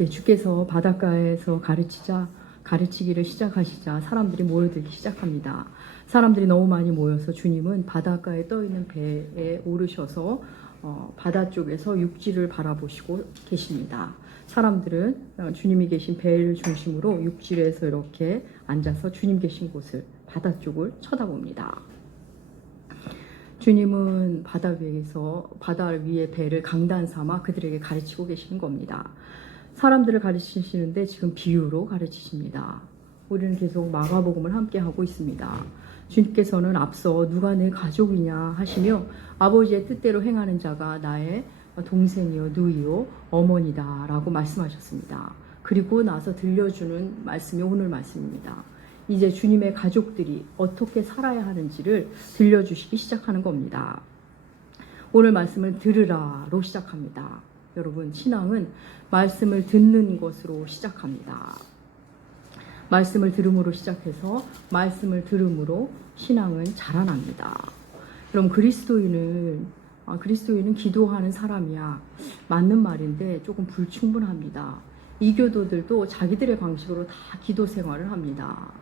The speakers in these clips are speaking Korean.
예, 주께서 바닷가에서 가르치기를 시작하시자 사람들이 모여들기 시작합니다. 사람들이 너무 많이 모여서 주님은 바닷가에 떠 있는 배에 오르셔서 바다 쪽에서 육지를 바라보시고 계십니다. 사람들은 주님이 계신 배를 중심으로 육지에서 이렇게 앉아서 주님 계신 곳을 바다 쪽을 쳐다봅니다. 주님은 바다 위에 배를 강단 삼아 그들에게 가르치고 계시는 겁니다. 사람들을 가르치시는데 지금 비유로 가르치십니다. 우리는 계속 마가복음을 함께 하고 있습니다. 주님께서는 앞서 누가 내 가족이냐 하시며 아버지의 뜻대로 행하는 자가 나의 동생이요 누이요 어머니다 라고 말씀하셨습니다. 그리고 나서 들려주는 말씀이 오늘 말씀입니다. 이제 주님의 가족들이 어떻게 살아야 하는지를 들려주시기 시작하는 겁니다. 오늘 말씀을 들으라로 시작합니다. 여러분, 신앙은 말씀을 듣는 것으로 시작합니다. 말씀을 들음으로 시작해서 말씀을 들음으로 신앙은 자라납니다. 여러분, 그리스도인은 기도하는 사람이야. 맞는 말인데 조금 불충분합니다. 이교도들도 자기들의 방식으로 다 기도 생활을 합니다.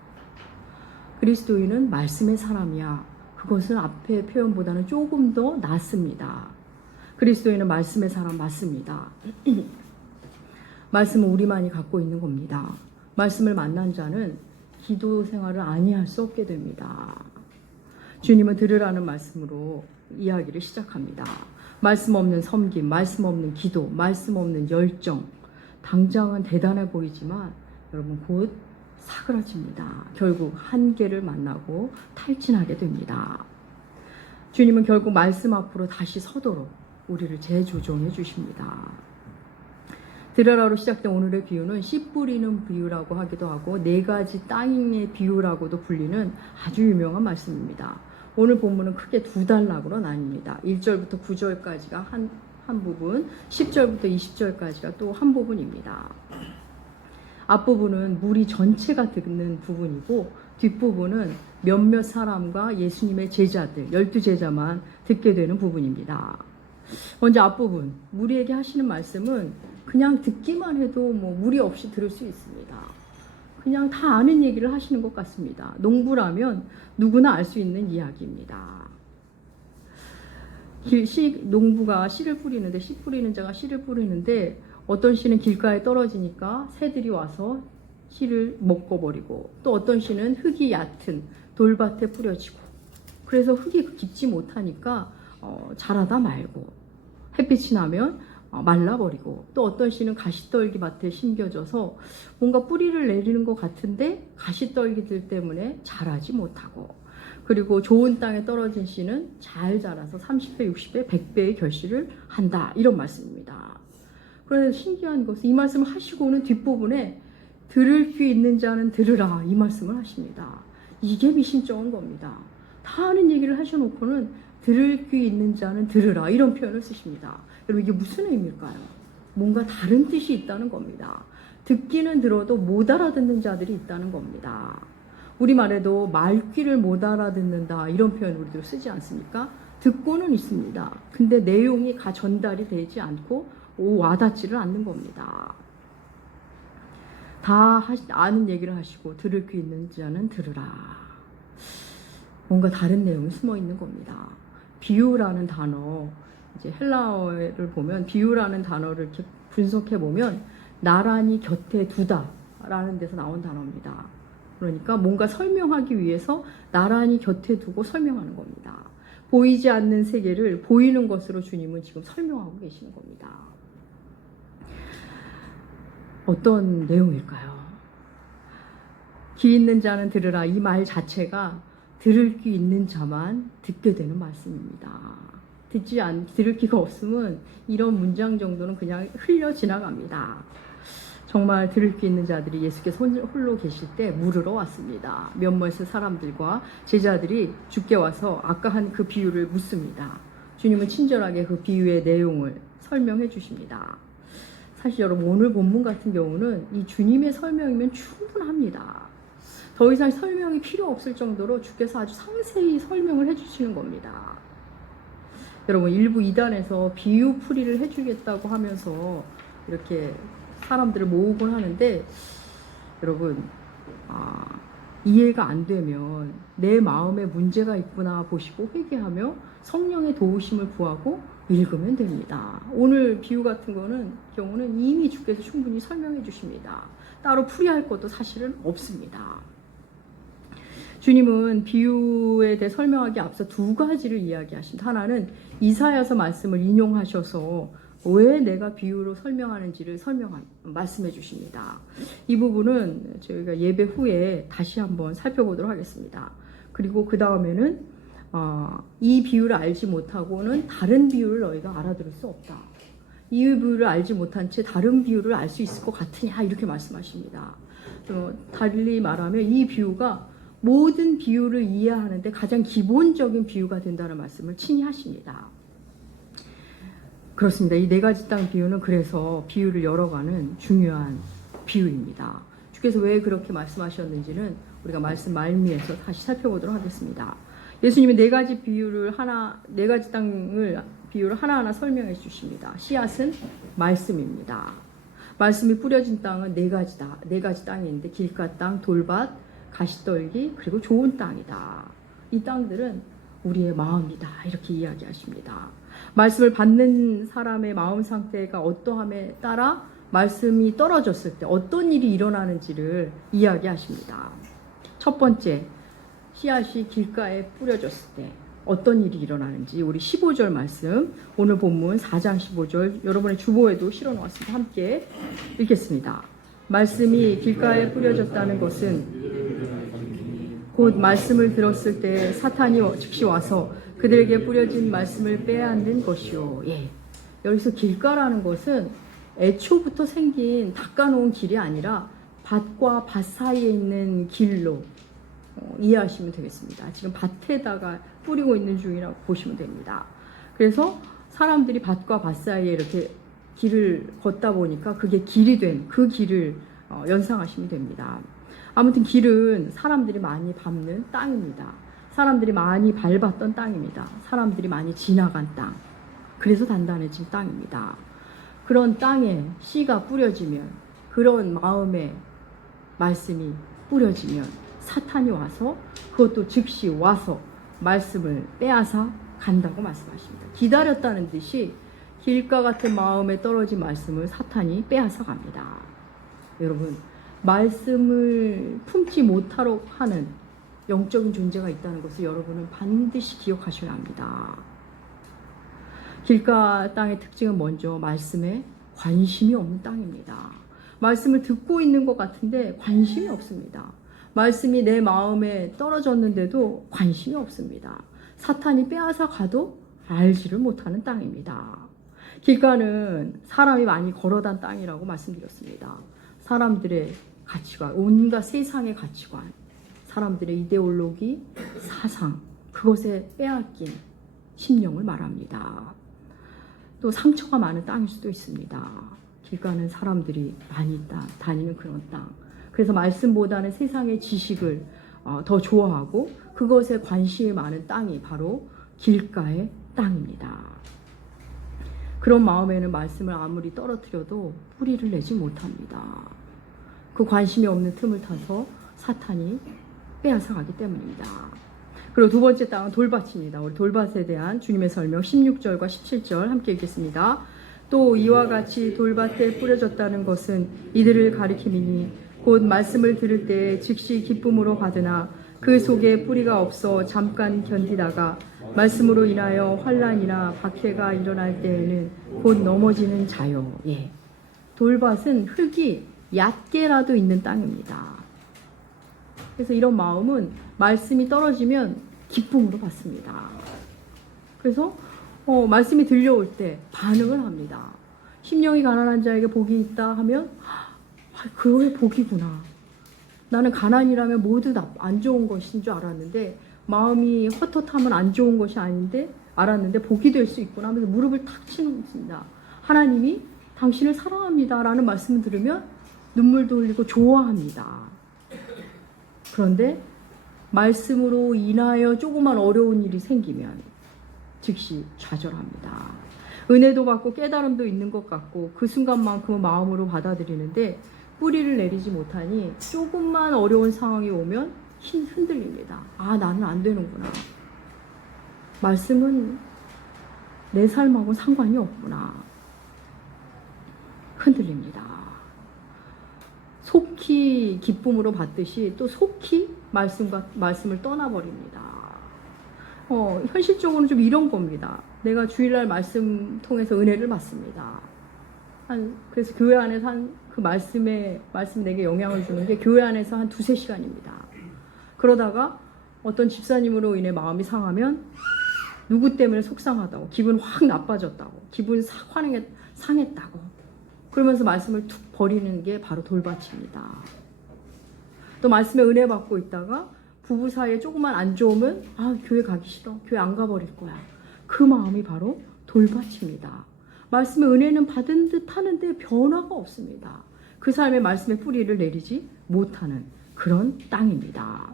그리스도인은 말씀의 사람이야. 그것은 앞의 표현보다는 조금 더 낫습니다. 그리스도인은 말씀의 사람 맞습니다. 말씀은 우리만이 갖고 있는 겁니다. 말씀을 만난 자는 기도 생활을 아니할 수 없게 됩니다. 주님은 들으라는 말씀으로 이야기를 시작합니다. 말씀 없는 섬김, 말씀 없는 기도, 말씀 없는 열정. 당장은 대단해 보이지만 여러분 곧 사그라집니다. 결국 한계를 만나고 탈진하게 됩니다. 주님은 결국 말씀 앞으로 다시 서도록 우리를 재조정해 주십니다. 들으라로 시작된 오늘의 비유는 씨 뿌리는 비유라고 하기도 하고 네 가지 땅의 비유라고도 불리는 아주 유명한 말씀입니다. 오늘 본문은 크게 두 단락으로 나뉩니다. 1절부터 9절까지가 한 부분, 10절부터 20절까지가 또 한 부분입니다. 앞부분은 무리 전체가 듣는 부분이고 뒷부분은 몇몇 사람과 예수님의 제자들, 12제자만 듣게 되는 부분입니다. 먼저 앞부분, 무리에게 하시는 말씀은 그냥 듣기만 해도 무리 없이 들을 수 있습니다. 그냥 다 아는 얘기를 하시는 것 같습니다. 농부라면 누구나 알 수 있는 이야기입니다. 농부가 씨를 뿌리는데 씨 뿌리는 자가 씨를 뿌리는데 어떤 씨는 길가에 떨어지니까 새들이 와서 씨를 먹어버리고 또 어떤 씨는 흙이 얕은 돌밭에 뿌려지고 그래서 흙이 깊지 못하니까 자라다 말고 햇빛이 나면 말라버리고 또 어떤 씨는 가시떨기 밭에 심겨져서 뭔가 뿌리를 내리는 것 같은데 가시떨기들 때문에 자라지 못하고 그리고 좋은 땅에 떨어진 씨는 잘 자라서 30배, 60배, 100배의 결실을 한다 이런 말씀입니다. 그런데 신기한 것은 이 말씀을 하시고는 뒷부분에 들을 귀 있는 자는 들으라 이 말씀을 하십니다. 이게 미심쩍은 겁니다. 다 아는 얘기를 하셔놓고는 들을 귀 있는 자는 들으라 이런 표현을 쓰십니다. 여러분 이게 무슨 의미일까요? 뭔가 다른 뜻이 있다는 겁니다. 듣기는 들어도 못 알아듣는 자들이 있다는 겁니다. 우리말에도 말귀를 못 알아듣는다 이런 표현을 우리도 쓰지 않습니까? 듣고는 있습니다. 근데 내용이 전달이 되지 않고 와닿지를 않는 겁니다. 다 아는 얘기를 하시고 들을 귀 있는 자는 들으라. 뭔가 다른 내용이 숨어 있는 겁니다. 비유라는 단어, 이제 헬라어를 보면 비유라는 단어를 이렇게 분석해 보면 나란히 곁에 두다라는 데서 나온 단어입니다. 그러니까 뭔가 설명하기 위해서 나란히 곁에 두고 설명하는 겁니다. 보이지 않는 세계를 보이는 것으로 주님은 지금 설명하고 계시는 겁니다. 어떤 내용일까요? 귀 있는 자는 들으라 이 말 자체가 들을 귀 있는 자만 듣게 되는 말씀입니다. 들을 귀가 없으면 이런 문장 정도는 그냥 흘려 지나갑니다. 정말 들을 귀 있는 자들이 예수께서 홀로 계실 때 물으러 왔습니다. 몇몇의 사람들과 제자들이 주께 와서 아까 한 그 비유를 묻습니다. 주님은 친절하게 그 비유의 내용을 설명해 주십니다. 사실 여러분 오늘 본문 같은 경우는 이 주님의 설명이면 충분합니다. 더 이상 설명이 필요 없을 정도로 주께서 아주 상세히 설명을 해주시는 겁니다. 여러분 일부 이단에서 비유풀이를 해주겠다고 하면서 이렇게 사람들을 모으곤 하는데 여러분 이해가 안 되면 내 마음에 문제가 있구나 보시고 회개하며 성령의 도우심을 구하고 읽으면 됩니다. 오늘 비유 같은 경우는 이미 주께서 충분히 설명해 주십니다. 따로 풀이할 것도 사실은 없습니다. 주님은 비유에 대해 설명하기 앞서 두 가지를 이야기하신다. 하나는 이사야서 말씀을 인용하셔서 왜 내가 비유로 설명하는지를 말씀해 주십니다. 이 부분은 저희가 예배 후에 다시 한번 살펴보도록 하겠습니다. 그리고 그 다음에는 이 비유를 알지 못하고는 다른 비유를 너희가 알아들을 수 없다. 이 비유를 알지 못한 채 다른 비유를 알 수 있을 것 같으냐 이렇게 말씀하십니다. 달리 말하면 이 비유가 모든 비유를 이해하는데 가장 기본적인 비유가 된다는 말씀을 친히 하십니다. 그렇습니다. 이 네 가지 땅 비유는 그래서 비유를 열어가는 중요한 비유입니다. 주께서 왜 그렇게 말씀하셨는지는 우리가 말씀 말미에서 다시 살펴보도록 하겠습니다. 예수님이 네 가지 땅을 비유를 하나하나 설명해 주십니다. 씨앗은 말씀입니다. 말씀이 뿌려진 땅은 네 가지 땅이 있는데 길가 땅, 돌밭, 가시떨기, 그리고 좋은 땅이다. 이 땅들은 우리의 마음이다. 이렇게 이야기하십니다. 말씀을 받는 사람의 마음 상태가 어떠함에 따라 말씀이 떨어졌을 때 어떤 일이 일어나는지를 이야기하십니다. 첫 번째, 씨앗이 길가에 뿌려졌을 때 어떤 일이 일어나는지 우리 15절 말씀, 오늘 본문 4장 15절 여러분의 주보에도 실어놓았습니다. 함께 읽겠습니다. 말씀이 길가에 뿌려졌다는 것은 곧 말씀을 들었을 때 사탄이 즉시 와서 그들에게 뿌려진 말씀을 빼앗는 것이요. 예. 여기서 길가라는 것은 애초부터 생긴 닦아놓은 길이 아니라 밭과 밭 사이에 있는 길로 이해하시면 되겠습니다. 지금 밭에다가 뿌리고 있는 중이라고 보시면 됩니다. 그래서 사람들이 밭과 밭 사이에 이렇게 길을 걷다 보니까 그게 길이 된 그 길을 연상하시면 됩니다. 아무튼 길은 사람들이 많이 밟는 땅입니다. 사람들이 많이 밟았던 땅입니다. 사람들이 많이 지나간 땅. 그래서 단단해진 땅입니다. 그런 땅에 씨가 뿌려지면, 그런 마음에 말씀이 뿌려지면 사탄이 와서, 그것도 즉시 와서 말씀을 빼앗아 간다고 말씀하십니다. 기다렸다는 듯이 길가 같은 마음에 떨어진 말씀을 사탄이 빼앗아 갑니다. 여러분, 말씀을 품지 못하러 하는 영적인 존재가 있다는 것을 여러분은 반드시 기억하셔야 합니다. 길가 땅의 특징은 먼저 말씀에 관심이 없는 땅입니다. 말씀을 듣고 있는 것 같은데 관심이 없습니다. 말씀이 내 마음에 떨어졌는데도 관심이 없습니다. 사탄이 빼앗아 가도 알지를 못하는 땅입니다. 길가는 사람이 많이 걸어단 땅이라고 말씀드렸습니다. 사람들의 가치관, 온갖 세상의 가치관, 사람들의 이데올로기, 사상, 그것에 빼앗긴 심령을 말합니다. 또 상처가 많은 땅일 수도 있습니다. 길가는 사람들이 많이 다니는 그런 땅. 그래서 말씀보다는 세상의 지식을 더 좋아하고 그것에 관심이 많은 땅이 바로 길가의 땅입니다. 그런 마음에는 말씀을 아무리 떨어뜨려도 뿌리를 내지 못합니다. 그 관심이 없는 틈을 타서 사탄이 빼앗아가기 때문입니다. 그리고 두 번째 땅은 돌밭입니다. 우리 돌밭에 대한 주님의 설명 16절과 17절 함께 읽겠습니다. 또 이와 같이 돌밭에 뿌려졌다는 것은 이들을 가리킴이니 곧 말씀을 들을 때 즉시 기쁨으로 받으나 그 속에 뿌리가 없어 잠깐 견디다가 말씀으로 인하여 환난이나 박해가 일어날 때에는 곧 넘어지는 자요. 예. 돌밭은 흙이 얕게라도 있는 땅입니다. 그래서 이런 마음은 말씀이 떨어지면 기쁨으로 받습니다. 그래서 말씀이 들려올 때 반응을 합니다. 심령이 가난한 자에게 복이 있다 하면 그거의 복이구나. 나는 가난이라면 모두 다 안 좋은 것인 줄 알았는데 마음이 헛헛하면 안 좋은 것이 아닌데 알았는데 복이 될 수 있구나 하면서 무릎을 탁 치는 것입니다. 하나님이 당신을 사랑합니다 라는 말씀을 들으면 눈물도 흘리고 좋아합니다. 그런데 말씀으로 인하여 조그만 어려운 일이 생기면 즉시 좌절합니다. 은혜도 받고 깨달음도 있는 것 같고 그 순간만큼은 마음으로 받아들이는데 뿌리를 내리지 못하니 조금만 어려운 상황이 오면 흔들립니다. 아, 나는 안 되는구나. 말씀은 내 삶하고 상관이 없구나. 흔들립니다. 속히 기쁨으로 받듯이 또 속히 말씀을 떠나버립니다. 현실적으로는 좀 이런 겁니다. 내가 주일날 말씀 통해서 은혜를 받습니다. 그래서 교회 안에서 그 말씀이 내게 영향을 주는 게 교회 안에서 한 2-3시간입니다. 그러다가 어떤 집사님으로 인해 마음이 상하면 누구 때문에 속상하다고, 기분 확 나빠졌다고, 기분 상했다고 그러면서 말씀을 툭 버리는 게 바로 돌밭입니다. 또 말씀에 은혜 받고 있다가 부부 사이에 조금만 안 좋으면 교회 가기 싫어, 교회 안 가버릴 거야. 그 마음이 바로 돌밭입니다. 말씀의 은혜는 받은 듯 하는데 변화가 없습니다. 그 삶의 말씀의 뿌리를 내리지 못하는 그런 땅입니다.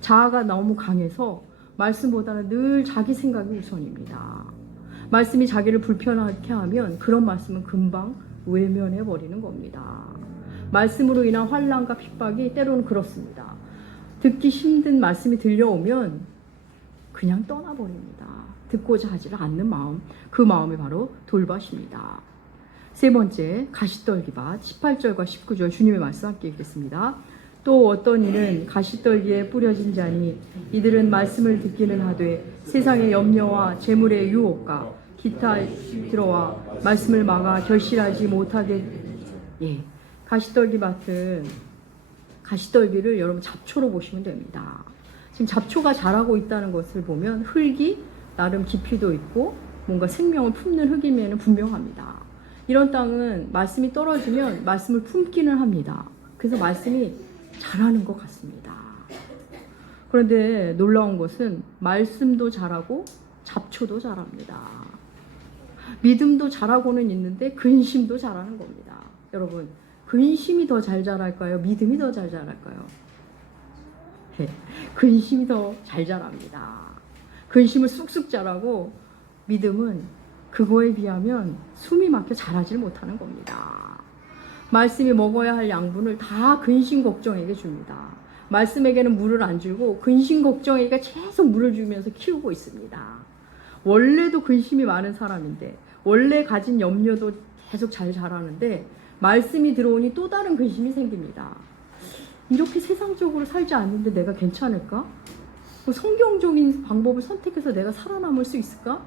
자아가 너무 강해서 말씀보다는 늘 자기 생각이 우선입니다. 말씀이 자기를 불편하게 하면 그런 말씀은 금방 외면해 버리는 겁니다. 말씀으로 인한 환난과 핍박이 때로는 그렇습니다. 듣기 힘든 말씀이 들려오면 그냥 떠나버립니다. 듣고자 하지를 않는 마음, 그 마음이 바로 돌밭입니다. 세 번째, 가시떨기밭 18절과 19절 주님의 말씀 함께 읽겠습니다. 또 어떤 이는 가시떨기에 뿌려진 자니 이들은 말씀을 듣기는 하되 세상의 염려와 재물의 유혹과 기타 들어와 말씀을 막아 결실하지 못하게. 가시떨기밭은 가시떨기를 여러분 잡초로 보시면 됩니다. 지금 잡초가 자라고 있다는 것을 보면 흙이 나름 깊이도 있고 뭔가 생명을 품는 흙임에는 분명합니다. 이런 땅은 말씀이 떨어지면 말씀을 품기는 합니다. 그래서 말씀이 자라는 것 같습니다. 그런데 놀라운 것은 말씀도 자라고 잡초도 자랍니다. 믿음도 자라고는 있는데 근심도 자라는 겁니다. 여러분, 근심이 더 잘 자랄까요? 믿음이 더 잘 자랄까요? 근심이 더 잘 자랍니다. 근심은 쑥쑥 자라고 믿음은 그거에 비하면 숨이 막혀 자라질 못하는 겁니다. 말씀이 먹어야 할 양분을 다 근심 걱정에게 줍니다. 말씀에게는 물을 안 주고 근심 걱정에게 계속 물을 주면서 키우고 있습니다. 원래도 근심이 많은 사람인데 원래 가진 염려도 계속 잘 자라는데 말씀이 들어오니 또 다른 근심이 생깁니다. 이렇게 세상적으로 살지 않는데 내가 괜찮을까? 성경적인 방법을 선택해서 내가 살아남을 수 있을까?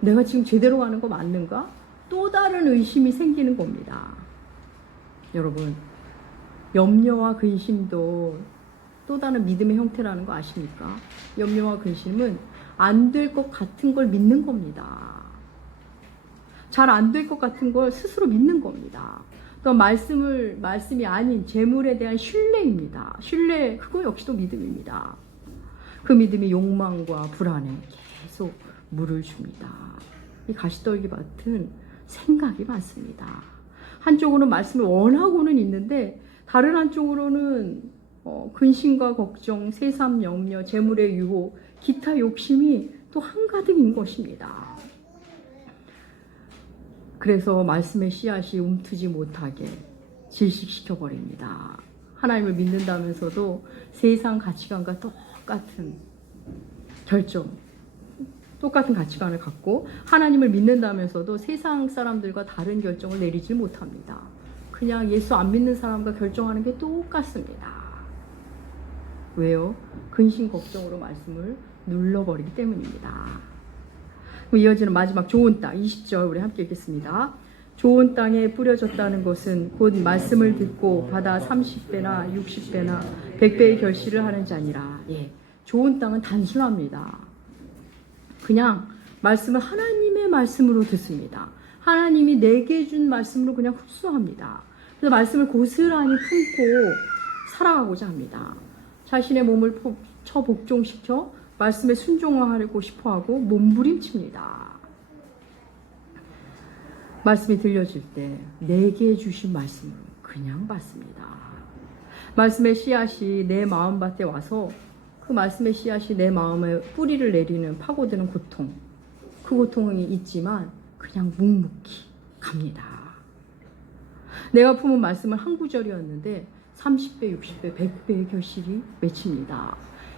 내가 지금 제대로 가는 거 맞는가? 또 다른 의심이 생기는 겁니다. 여러분, 염려와 근심도 또 다른 믿음의 형태라는 거 아십니까? 염려와 근심은 안 될 것 같은 걸 믿는 겁니다. 잘 안 될 것 같은 걸 스스로 믿는 겁니다. 또 말씀이 아닌 재물에 대한 신뢰입니다. 신뢰, 그거 역시도 믿음입니다. 그 믿음이 욕망과 불안에 계속 물을 줍니다. 이 가시떨기밭은 생각이 많습니다. 한쪽으로는 말씀을 원하고는 있는데 다른 한쪽으로는 근심과 걱정, 세상 염려, 재물의 유혹, 기타 욕심이 또 한가득인 것입니다. 그래서 말씀의 씨앗이 움트지 못하게 질식시켜버립니다. 하나님을 믿는다면서도 세상 가치관과 똑같은 똑같은 가치관을 갖고 하나님을 믿는다면서도 세상 사람들과 다른 결정을 내리지 못합니다. 그냥 예수 안 믿는 사람과 결정하는 게 똑같습니다. 왜요? 근심 걱정으로 말씀을 눌러버리기 때문입니다. 이어지는 마지막 좋은 땅 20절 우리 함께 읽겠습니다. 좋은 땅에 뿌려졌다는 것은 곧 말씀을 듣고 받아 30배나 60배나 100배의 결실을 하는 자니라. 좋은 땅은 단순합니다. 그냥 말씀을 하나님의 말씀으로 듣습니다. 하나님이 내게 준 말씀으로 그냥 흡수합니다. 그래서 말씀을 고스란히 품고 살아가고자 합니다. 자신의 몸을 복종시켜 말씀에 순종하고 싶어하고 몸부림칩니다. 말씀이 들려질 때 내게 주신 말씀으로 그냥 받습니다. 말씀의 씨앗이 내 마음밭에 와서 그 말씀의 씨앗이 내 마음에 뿌리를 내리는 파고드는 고통, 그 고통이 있지만 그냥 묵묵히 갑니다. 내가 품은 말씀은 한 구절이었는데 30배, 60배, 100배의 결실이 맺힙니다.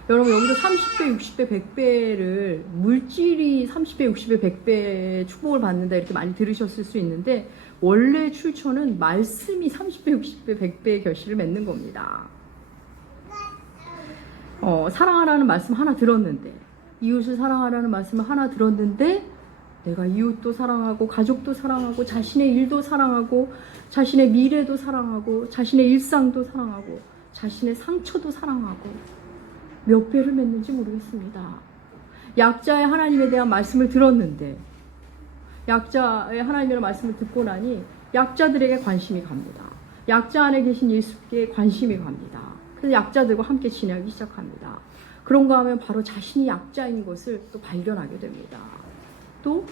여러분 여기서 30배, 60배, 100배를 물질이 30배, 60배, 100배의 축복을 받는다 이렇게 많이 들으셨을 수 있는데 원래 출처는 말씀이 30배, 60배, 100배의 결실을 맺는 겁니다. 사랑하라는 말씀 하나 들었는데 이웃을 사랑하라는 말씀을 하나 들었는데 내가 이웃도 사랑하고 가족도 사랑하고 자신의 일도 사랑하고 자신의 미래도 사랑하고 자신의 일상도 사랑하고 자신의 상처도 사랑하고 몇 배를 맺는지 모르겠습니다. 약자의 하나님에 대한 말씀을 들었는데 약자의 하나님의 말씀을 듣고 나니 약자들에게 관심이 갑니다. 약자 안에 계신 예수께 관심이 갑니다. 그래서 약자들과 함께 지내기 시작합니다. 그런가 하면 바로 자신이 약자인 것을 또 발견하게 됩니다. 또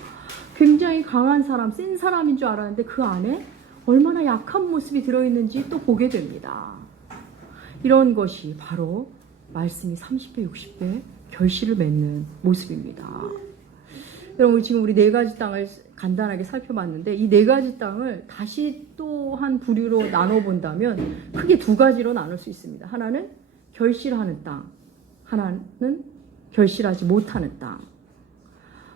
굉장히 강한 사람, 센 사람인 줄 알았는데 그 안에 얼마나 약한 모습이 들어있는지 또 보게 됩니다. 이런 것이 바로 말씀이 30배, 60배 결실을 맺는 모습입니다. 여러분 지금 우리 4가지 땅을 간단하게 살펴봤는데 이 4가지 땅을 다시 또 한 부류로 나눠본다면 크게 2가지로 나눌 수 있습니다. 하나는 결실하는 땅, 하나는 결실하지 못하는 땅.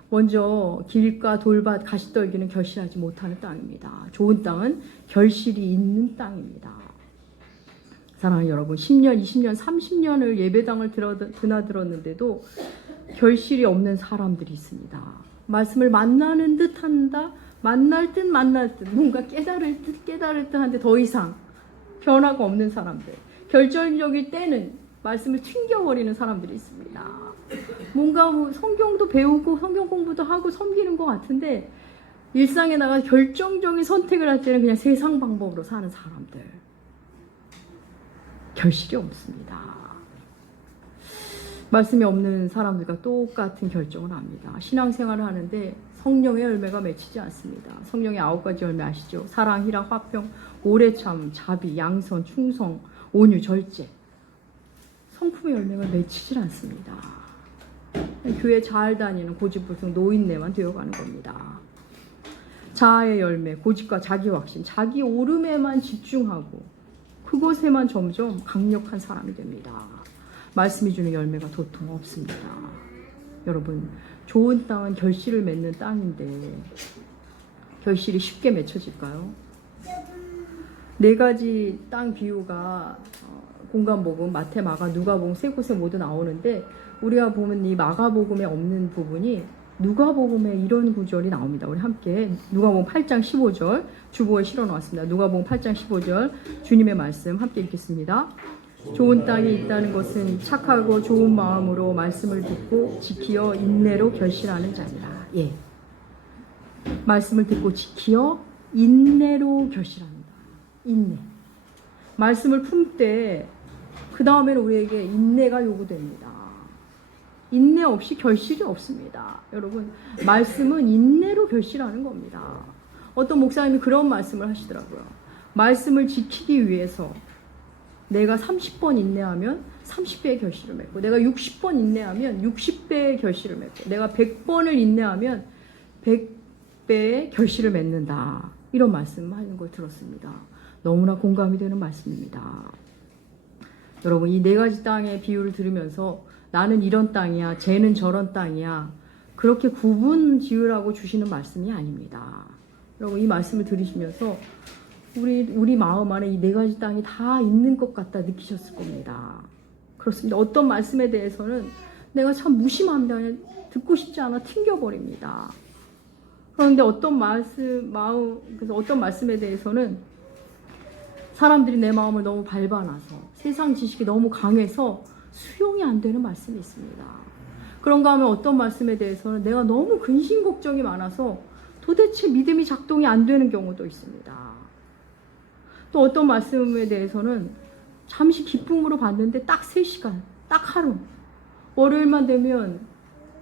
먼저 길가, 돌밭, 가시떨기는 결실하지 못하는 땅입니다. 좋은 땅은 결실이 있는 땅입니다. 사랑하는 여러분, 10년, 20년, 30년을 예배당을 드나들었는데도 결실이 없는 사람들이 있습니다. 말씀을 만나는 듯 한다, 만날 듯 뭔가 깨달을 듯 한데 더 이상 변화가 없는 사람들. 결정적일 때는 말씀을 튕겨버리는 사람들이 있습니다. 뭔가 성경도 배우고 성경 공부도 하고 섬기는 것 같은데 일상에 나가 결정적인 선택을 할 때는 그냥 세상 방법으로 사는 사람들. 결실이 없습니다. 말씀이 없는 사람들과 똑같은 결정을 합니다. 신앙생활을 하는데 성령의 열매가 맺히지 않습니다. 성령의 9가지 열매 아시죠? 사랑, 희락, 화평, 오래참, 자비, 양선, 충성, 온유, 절제. 성품의 열매가 맺히질 않습니다. 교회 잘 다니는 고집불통 노인네만 되어가는 겁니다. 자아의 열매, 고집과 자기 확신, 자기 오름에만 집중하고 그곳에만 점점 강력한 사람이 됩니다. 말씀이 주는 열매가 도통 없습니다. 여러분, 좋은 땅은 결실을 맺는 땅인데 결실이 쉽게 맺혀질까요? 4가지 땅 비유가 공간복음, 마태, 마가, 누가복음 3곳에 모두 나오는데 우리가 보면 이 마가복음에 없는 부분이 누가복음에 이런 구절이 나옵니다. 우리 함께 누가복음 8장 15절 주보에 실어 놓았습니다. 누가복음 8장 15절 주님의 말씀 함께 읽겠습니다. 좋은 땅이 있다는 것은 착하고 좋은 마음으로 말씀을 듣고 지키어 인내로 결실하는 자니라. 예. 말씀을 듣고 지키어 인내로 결실합니다. 인내. 말씀을 품되 그 다음에는 우리에게 인내가 요구됩니다. 인내 없이 결실이 없습니다. 여러분, 말씀은 인내로 결실하는 겁니다. 어떤 목사님이 그런 말씀을 하시더라고요. 말씀을 지키기 위해서 내가 30번 인내하면 30배의 결실을 맺고 내가 60번 인내하면 60배의 결실을 맺고 내가 100번을 인내하면 100배의 결실을 맺는다. 이런 말씀하는 걸 들었습니다. 너무나 공감이 되는 말씀입니다. 여러분, 이 4가지 땅의 비유를 들으면서 나는 이런 땅이야, 쟤는 저런 땅이야, 그렇게 구분 지으라고 주시는 말씀이 아닙니다. 여러분, 이 말씀을 들으시면서 우리 마음 안에 이 4가지 땅이 다 있는 것 같다 느끼셨을 겁니다. 그렇습니다. 어떤 말씀에 대해서는 내가 참 무심합니다. 듣고 싶지 않아 튕겨버립니다. 그런데 어떤 말씀에 대해서는 사람들이 내 마음을 너무 밟아놔서 세상 지식이 너무 강해서 수용이 안 되는 말씀이 있습니다. 그런가 하면 어떤 말씀에 대해서는 내가 너무 근심 걱정이 많아서 도대체 믿음이 작동이 안 되는 경우도 있습니다. 또 어떤 말씀에 대해서는 잠시 기쁨으로 봤는데 딱 3시간, 딱 하루, 월요일만 되면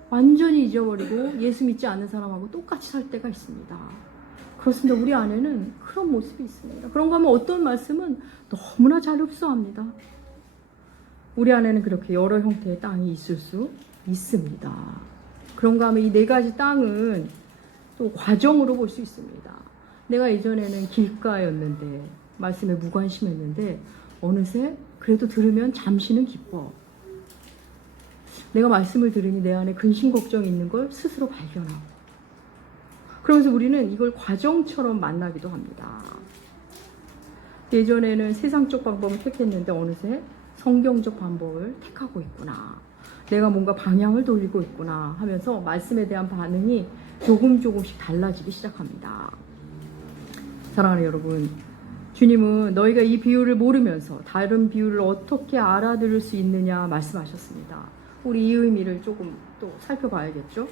완전히 잊어버리고 예수 믿지 않는 사람하고 똑같이 살 때가 있습니다. 그렇습니다. 우리 안에는 그런 모습이 있습니다. 그런가 하면 어떤 말씀은 너무나 잘 흡수합니다. 우리 안에는 그렇게 여러 형태의 땅이 있을 수 있습니다. 그런가 하면 이 4가지 땅은 또 과정으로 볼 수 있습니다. 내가 예전에는 길가였는데 말씀에 무관심했는데 어느새 그래도 들으면 잠시는 기뻐. 내가 말씀을 들으니 내 안에 근심 걱정이 있는 걸 스스로 발견하고, 그러면서 우리는 이걸 과정처럼 만나기도 합니다. 예전에는 세상적 방법을 택했는데 어느새 성경적 방법을 택하고 있구나. 내가 뭔가 방향을 돌리고 있구나 하면서 말씀에 대한 반응이 조금씩 달라지기 시작합니다. 사랑하는 여러분, 주님은 너희가 이 비유를 모르면서 다른 비유를 어떻게 알아들을 수 있느냐 말씀하셨습니다. 우리 이 의미를 조금 또 살펴봐야겠죠.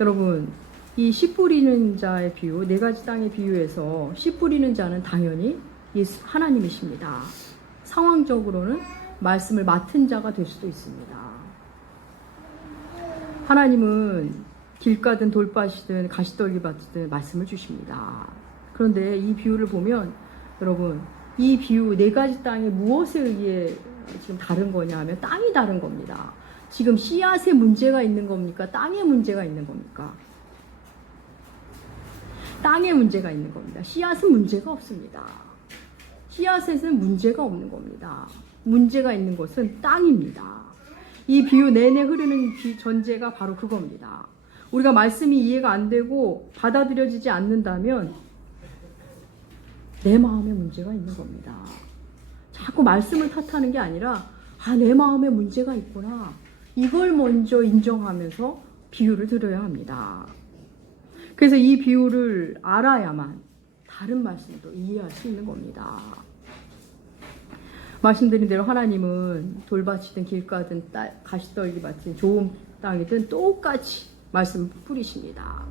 여러분, 이 씨 뿌리는 자의 비유, 네 가지 땅의 비유에서 씨 뿌리는 자는 당연히 예수 하나님이십니다. 상황적으로는 말씀을 맡은 자가 될 수도 있습니다. 하나님은 길가든 돌밭이든 가시떨기밭이든 말씀을 주십니다. 그런데 이 비유를 보면 여러분, 이 비유 네 가지 땅이 무엇에 의해 지금 다른 거냐 하면 땅이 다른 겁니다. 지금 씨앗에 문제가 있는 겁니까? 땅에 문제가 있는 겁니까? 땅에 문제가 있는 겁니다. 씨앗은 문제가 없습니다. 씨앗에는 문제가 없는 겁니다. 문제가 있는 것은 땅입니다. 이 비유 내내 흐르는 전제가 바로 그겁니다. 우리가 말씀이 이해가 안 되고 받아들여지지 않는다면 내 마음에 문제가 있는 겁니다. 자꾸 말씀을 탓하는 게 아니라 내 마음에 문제가 있구나. 이걸 먼저 인정하면서 비유를 들어야 합니다. 그래서 이 비유를 알아야만 다른 말씀도 이해할 수 있는 겁니다. 말씀드린 대로 하나님은 돌밭이든 길가든 가시떨기밭이든 좋은 땅이든 똑같이 말씀을 뿌리십니다.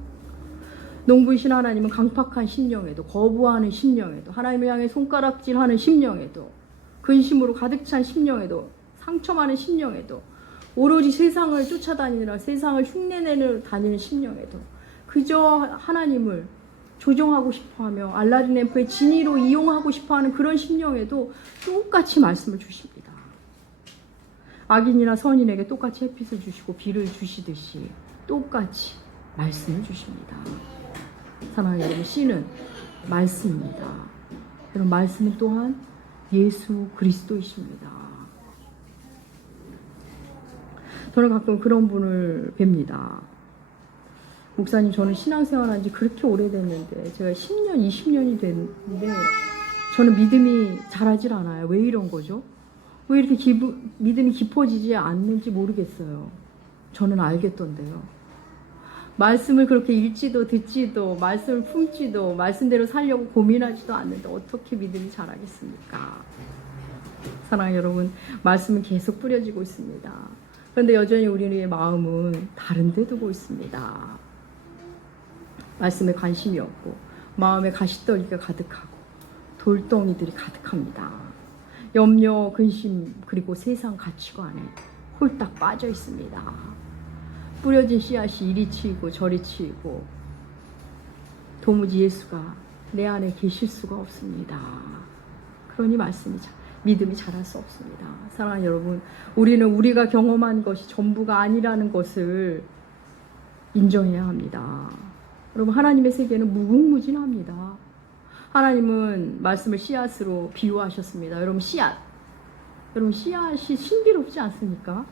농부이신 하나님은 강팍한 심령에도, 거부하는 심령에도, 하나님을 향해 손가락질하는 심령에도, 근심으로 가득 찬 심령에도, 상처 많은 심령에도, 오로지 세상을 쫓아다니느라 세상을 흉내내려 다니는 심령에도 그저 하나님을 조정하고 싶어하며 알라딘 램프의 진의로 이용하고 싶어하는 그런 심령에도 똑같이 말씀을 주십니다. 악인이나 선인에게 똑같이 햇빛을 주시고 비를 주시듯이 똑같이 말씀을 주십니다. 사랑하는 여러분, 씨는 말씀입니다. 여러분, 말씀은 또한 예수 그리스도이십니다. 저는 가끔 그런 분을 뵙니다. 목사님, 저는 신앙생활 한 지 그렇게 오래됐는데 제가 10년, 20년이 됐는데 저는 믿음이 자라질 않아요. 왜 이런 거죠? 왜 이렇게 믿음이 깊어지지 않는지 모르겠어요. 저는 알겠던데요. 말씀을 그렇게 읽지도 듣지도 말씀을 품지도 말씀대로 살려고 고민하지도 않는데 어떻게 믿음이 자라겠습니까? 사랑하는 여러분, 말씀은 계속 뿌려지고 있습니다. 그런데 여전히 우리의 마음은 다른 데 두고 있습니다. 말씀에 관심이 없고 마음에 가시떨기가 가득하고 돌덩이들이 가득합니다. 염려, 근심, 그리고 세상 가치관에 홀딱 빠져 있습니다. 뿌려진 씨앗이 이리 치이고 저리 치이고 도무지 예수가 내 안에 계실 수가 없습니다. 그러니 믿음이 자랄 수 없습니다. 사랑하는 여러분, 우리는 우리가 경험한 것이 전부가 아니라는 것을 인정해야 합니다. 여러분, 하나님의 세계는 무궁무진합니다. 하나님은 말씀을 씨앗으로 비유하셨습니다. 여러분, 씨앗이 신비롭지 않습니까?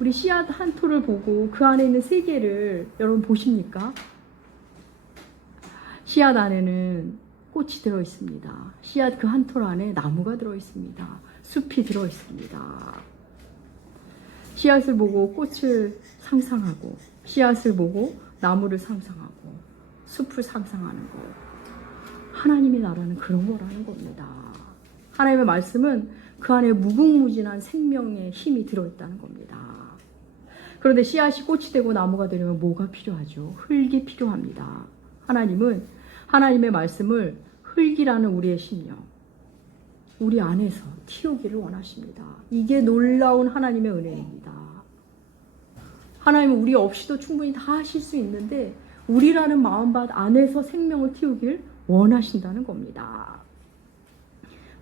우리 씨앗 한 토를 보고 그 안에 있는 세계를 여러분 보십니까? 씨앗 안에는 꽃이 들어있습니다. 씨앗 그 한 톨 안에 나무가 들어있습니다. 숲이 들어있습니다. 씨앗을 보고 꽃을 상상하고, 씨앗을 보고 나무를 상상하고, 숲을 상상하는 것. 하나님의 나라는 그런 거라는 겁니다. 하나님의 말씀은 그 안에 무궁무진한 생명의 힘이 들어있다는 겁니다. 그런데 씨앗이 꽃이 되고 나무가 되려면 뭐가 필요하죠? 흙이 필요합니다. 하나님은 하나님의 말씀을 흙이라는 우리의 심령, 우리 안에서 틔우기를 원하십니다. 이게 놀라운 하나님의 은혜입니다. 하나님은 우리 없이도 충분히 다 하실 수 있는데 우리라는 마음밭 안에서 생명을 틔우길 원하신다는 겁니다.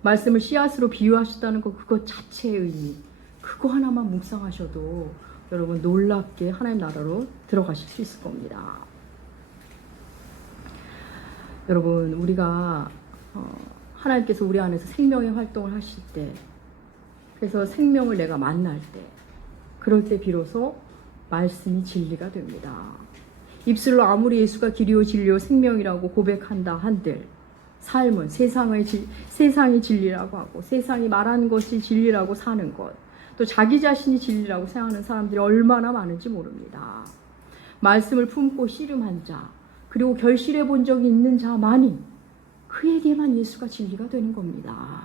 말씀을 씨앗으로 비유하셨다는 것, 그것 자체의 의미, 그거 하나만 묵상하셔도 여러분 놀랍게 하나님 나라로 들어가실 수 있을 겁니다. 여러분, 우리가 하나님께서 우리 안에서 생명의 활동을 하실 때, 그래서 생명을 내가 만날 때, 그럴 때 비로소 말씀이 진리가 됩니다. 입술로 아무리 예수가 길이요 진리요 생명이라고 고백한다 한들 삶은 세상이 진리라고 하고 세상이 말하는 것이 진리라고 사는 것, 또 자기 자신이 진리라고 생각하는 사람들이 얼마나 많은지 모릅니다. 말씀을 품고 씨름한 자, 그리고 결실해 본 적이 있는 자만이 그에게만 예수가 진리가 되는 겁니다.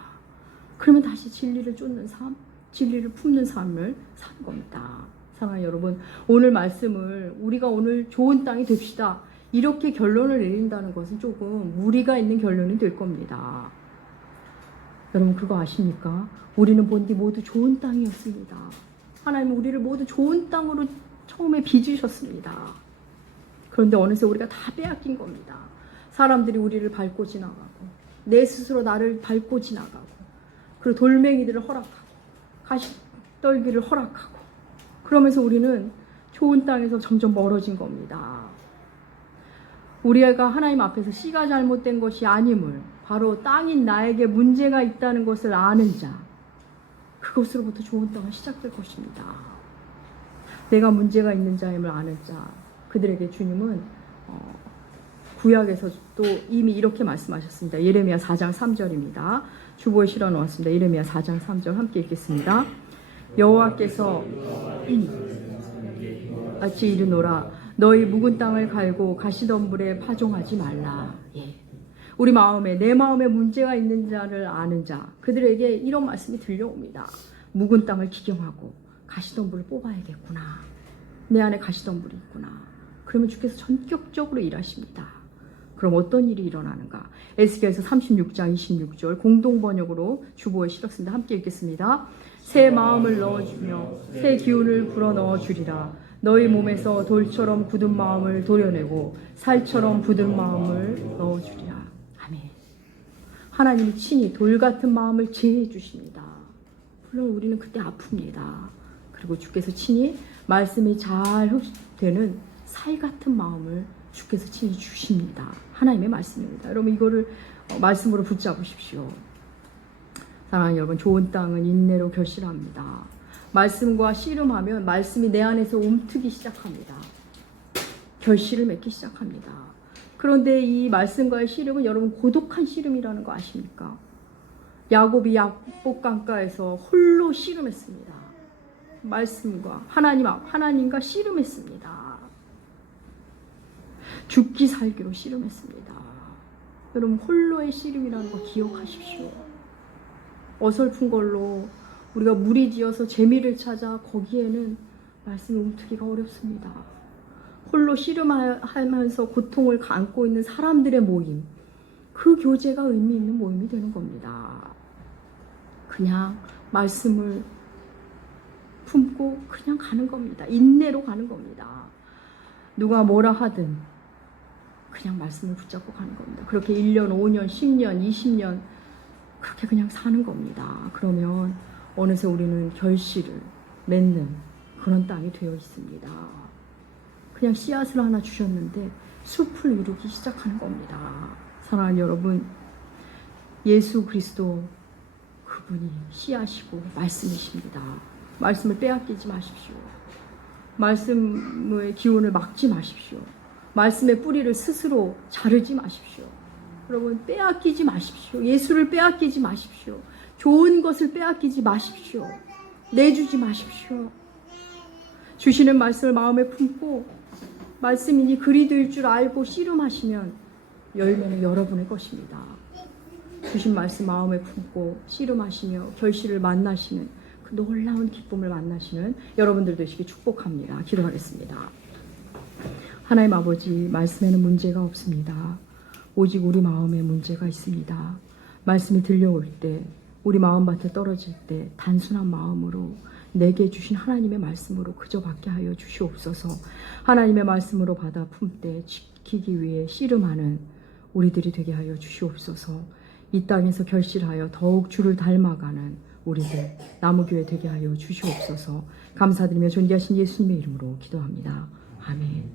그러면 다시 진리를 쫓는 삶, 진리를 품는 삶을 사는 겁니다. 사랑하는 여러분, 오늘 말씀을 우리가 오늘 좋은 땅이 됩시다, 이렇게 결론을 내린다는 것은 조금 무리가 있는 결론이 될 겁니다. 여러분, 그거 아십니까? 우리는 본디 모두 좋은 땅이었습니다. 하나님은 우리를 모두 좋은 땅으로 처음에 빚으셨습니다. 그런데 어느새 우리가 다 빼앗긴 겁니다. 사람들이 우리를 밟고 지나가고 내 스스로 나를 밟고 지나가고, 그리고 돌멩이들을 허락하고 가시떨기를 허락하고, 그러면서 우리는 좋은 땅에서 점점 멀어진 겁니다. 우리가 하나님 앞에서 씨가 잘못된 것이 아님을, 바로 땅인 나에게 문제가 있다는 것을 아는 자, 그것으로부터 좋은 땅은 시작될 것입니다. 내가 문제가 있는 자임을 아는 자, 그들에게 주님은 구약에서 또 이미 이렇게 말씀하셨습니다. 예레미야 4장 3절입니다. 주보에 실어 놓았습니다. 예레미야 4장 3절 함께 읽겠습니다. 여호와께서 같이 이르노라, 너희 묵은 땅을 갈고 가시덤불에 파종하지 말라. 예. 우리 마음에, 내 마음에 문제가 있는 자를 아는 자, 그들에게 이런 말씀이 들려옵니다. 묵은 땅을 기경하고 가시덤불을 뽑아야겠구나. 내 안에 가시덤불이 있구나. 그러면 주께서 전격적으로 일하십니다. 그럼 어떤 일이 일어나는가? 에스겔서 36장 26절 공동번역으로 주보에 실었습니다. 함께 읽겠습니다. 새 마음을 넣어주며 새 기운을 불어넣어 주리라. 너희 몸에서 돌처럼 굳은 마음을 도려내고 살처럼 굳은 마음을 넣어주리라. 아멘. 하나님이 친히 돌 같은 마음을 제해 주십니다. 물론 우리는 그때 아픕니다. 그리고 주께서 친히 말씀이 잘 흡수되는 살 같은 마음을 주께서 친히 주십니다. 하나님의 말씀입니다. 여러분, 이거를 말씀으로 붙잡으십시오. 사랑하는 여러분, 좋은 땅은 인내로 결실합니다. 말씀과 씨름하면 말씀이 내 안에서 움트기 시작합니다. 결실을 맺기 시작합니다. 그런데 이 말씀과의 씨름은 여러분 고독한 씨름이라는 거 아십니까? 야곱이 야복 강가에서 홀로 씨름했습니다. 말씀과 하나님과 씨름했습니다. 죽기 살기로 씨름했습니다. 여러분, 홀로의 씨름이라는 거 기억하십시오. 어설픈 걸로 우리가 무리지어서 재미를 찾아 거기에는 말씀이 움트기가 어렵습니다. 홀로 씨름하면서 고통을 안고 있는 사람들의 모임, 그 교제가 의미 있는 모임이 되는 겁니다. 그냥 말씀을 품고 그냥 가는 겁니다. 인내로 가는 겁니다. 누가 뭐라 하든 그냥 말씀을 붙잡고 가는 겁니다. 그렇게 1년, 5년, 10년, 20년 그렇게 그냥 사는 겁니다. 그러면 어느새 우리는 결실을 맺는 그런 땅이 되어 있습니다. 그냥 씨앗을 하나 주셨는데 숲을 이루기 시작하는 겁니다. 사랑하는 여러분, 예수 그리스도 그분이 씨앗이고 말씀이십니다. 말씀을 빼앗기지 마십시오. 말씀의 기운을 막지 마십시오. 말씀의 뿌리를 스스로 자르지 마십시오. 여러분, 빼앗기지 마십시오. 예수를 빼앗기지 마십시오. 좋은 것을 빼앗기지 마십시오. 내주지 마십시오. 주시는 말씀을 마음에 품고 말씀이니 글이 될 줄 알고 씨름하시면 열매는 여러분의 것입니다. 주신 말씀 마음에 품고 씨름하시며 결실을 만나시는 그 놀라운 기쁨을 만나시는 여러분들 되시기 축복합니다. 기도하겠습니다. 하나님 아버지, 말씀에는 문제가 없습니다. 오직 우리 마음에 문제가 있습니다. 말씀이 들려올 때, 우리 마음밭에 떨어질 때 단순한 마음으로 내게 주신 하나님의 말씀으로 그저 받게 하여 주시옵소서. 하나님의 말씀으로 받아 품때 지키기 위해 씨름하는 우리들이 되게 하여 주시옵소서. 이 땅에서 결실하여 더욱 주를 닮아가는 우리들 나무교회 되게 하여 주시옵소서. 감사드리며 존귀하신 예수님의 이름으로 기도합니다. 아멘.